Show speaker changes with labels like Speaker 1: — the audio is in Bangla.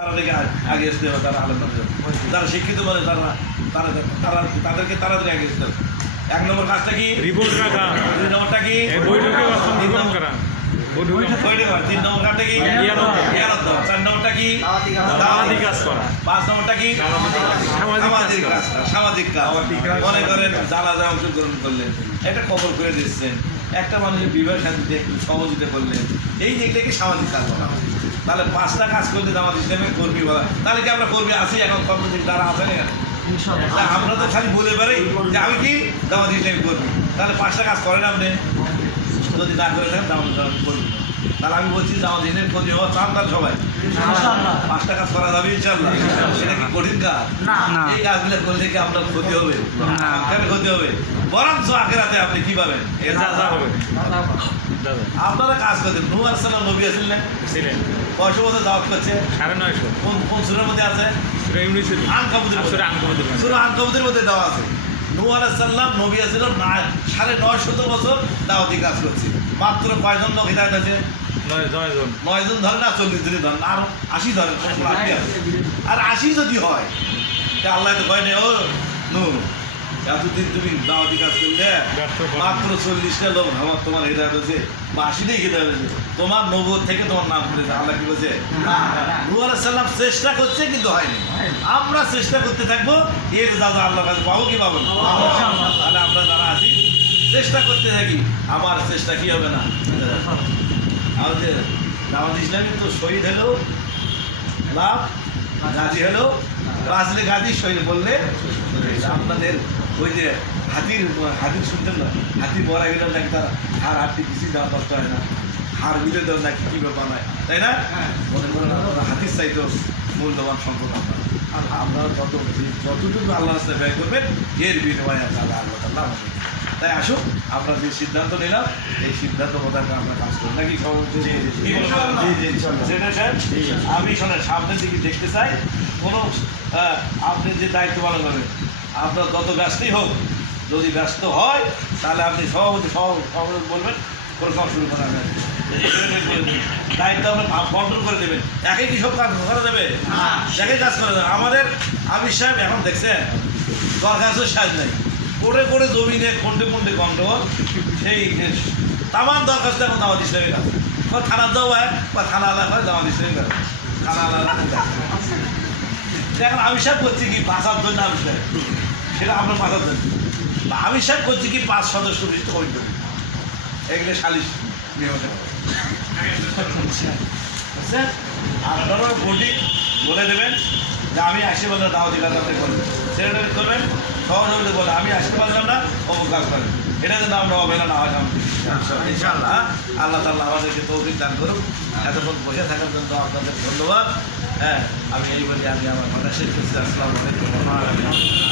Speaker 1: তারা থেকে আগে আসতে হবে তারা আলাদা যারা শিক্ষিত মানে তারা তারা তারা তাদেরকে তাড়াতাড়ি আগে আসতে হবে। এক নম্বর কাজটা কি?
Speaker 2: রিপোর্ট রাখা।
Speaker 1: দুই নম্বরটা কি?
Speaker 2: বৈঠকে করা। বৈঠকে।
Speaker 1: বৈঠক। তিন নম্বর কাজটা কি?
Speaker 2: ইয়ানত।
Speaker 1: ইয়ানত। চার নম্বরটা কি?
Speaker 2: দাওয়াতি কাজ। করা।
Speaker 1: পাঁচ নম্বরটা কি?
Speaker 2: সামাজিক কাজ।
Speaker 1: কাজ সামাজিক কাজ। মনে করেন জানাজা অংশগ্রহণ করলেন একটা কবর করে দিচ্ছেন। একটা মানুষের বিবাহ শান্তিতে সহযোগিতা করলেন এই যে এটাকে সামাজিক কাজ বলা হয়। তাহলে পাঁচটা কাজ করলে জামাত ইসলামে কর্মী বলা তাহলে কি আমরা কর্মী আছি এখন? কর্মচারী তারা আছে না আমরা তো খালি বলে পারি যে আমি কি? জামাত ইসলামী কর্মী। তাহলে পাঁচটা কাজ করেন আপনি। যদি না করে থাকেন জামাত ইসলামী কর্মী। তাহলে আমি বলছি জামাত ইসলামী কর্মী হওয়া চান তার সবাই। পাঁচটা কাজ করা যাবে ইনশাল্লাহ সেটা কি কঠিন কাজ? এই কাজগুলো করলে কি আপনার ক্ষতি হবে? কেন ক্ষতি হবে। বরঞ্চ আখেরাতে আপনি কি পাবেন?
Speaker 2: যা যা যা যা।
Speaker 1: আপনারা কাজ করতেন নু আসসালাম নবী আসলেন
Speaker 2: ছিলেন।
Speaker 1: কয়শো বছর দাওয়াত করছে?
Speaker 2: সাড়ে নয়শো।
Speaker 1: কোন কোন সুরের মধ্যে আছে? মধ্যে।
Speaker 2: সুরা মধ্যে
Speaker 1: দেওয়া আছে। নু আলাইসাল্লাম নবী আসছিল না- সাড়ে নয় শত বছর দাওয়াতি কাজ করছে। মাত্র কয়জন লোক হিদায়ত আছে?
Speaker 2: নয় নয় জন।
Speaker 1: নয় জন ধরেন আর চল্লিশ জনই ধরেন আর আশি ধরেন। আর আশি যদি হয় আল্লাহ তো কয় নেই ও নু এতদিন তুমি দাওয়াতি কাজ করলে মাত্র চল্লিশটা লোক আমার তোমার হৃদয় হয়েছে বা আশিটাই হৃদয় হয়েছে তোমার নবুয় থেকে তোমার নাম খুলেছে আল্লাহ কি বলছে? নু আলাইসাল্লাম চেষ্টা করছে কিন্তু হয়নি। আমরা চেষ্টা করতে থাকব এর দাদা আল্লাহ কাছে পাবো কি পাবো তাহলে আমরা যারা আছি চেষ্টা করতে থাকি আমার চেষ্টা কি হবে না? আমাদের দাওয়াত ইসলামী তো শহীদ হলেও লাভ গাজী হলেও বাঁচলে গাজী শহীদ বললে আপনাদের ওই যে হাতির হাতির শুনতেন না? হাতি মরা গেলে নাকি তার হার হাতি কিছুই দেওয়া কষ্ট হয় না? হার বিলে দেওয়া নাকি কী ব্যাপার নয়? তাই না? মনে করেন আপনারা হাতির চাইতেও মূল্যবান সম্পদ আপনার। আর আপনারা যত যতটুকু আল্লাহ রাস্তায় ব্যয় করবেন এর বিনিময়ে আপনারা আল্লাহ তাল্লাহ তাই আসুন আমরা যে সিদ্ধান্ত নিলাম এই সিদ্ধান্ত মোতাবেক আমরা কাজ করি নাকি আমি শোনেন সামনের দিকে দেখতে চাই। কোনো আপনি যে দায়িত্ব পালন করবেন আপনার যত ব্যস্তই হোক যদি ব্যস্ত হয় তাহলে আপনি সভাপতি সভাপতি বলবেন কোনো কাজ শুরু করা যাবে দায়িত্ব আপনি বন্টন করে দেবেন। একে কি সব কাজ করা যাবে একে কাজ করা যাবে আমাদের আমির সাহেব এখন দেখছেন দরখাস্ত সাজ নাই। করে করে জমিনে কোনটে কোনটে গন্ডগোল। সেই তামান দরখাস্ত এখন দাওয়াত ইসলামের কাছে বা থানা যাও হয় বা থানা আলাদা হয় দাওয়াত ইসলামের কাছে থানা আলাদা এখন আবিষ্কার করছি কি পাঁচ জন্য আবিষ্কার সেটা আমরা পাঁচ জন্য আবিষ্কার করছি কি পাঁচ সদস্য বিশিষ্ট কমিটি। এগুলো সালিশ বুঝছেন? আপনারা বলি বলে দেবেন যে আমি আশীর্বাদ দাও দাওয়াতি কাজ করবেন সেটা করবেন। সহযোগিতা বলে আমি আসতে পারলাম না। কাজ করেন এটা যেন আমরা অবহেলা না হয় ইনশাল্লাহ ইনশাআল্লাহ আল্লাহ তাল্লাহ আমাদেরকে তৌফিক দান করুক। এতক্ষণ বসে থাকার জন্য আপনাদের ধন্যবাদ। হ্যাঁ আমি এই বলি আমি আমার কথা শেষ করছি। আসসালামু আলাইকুম।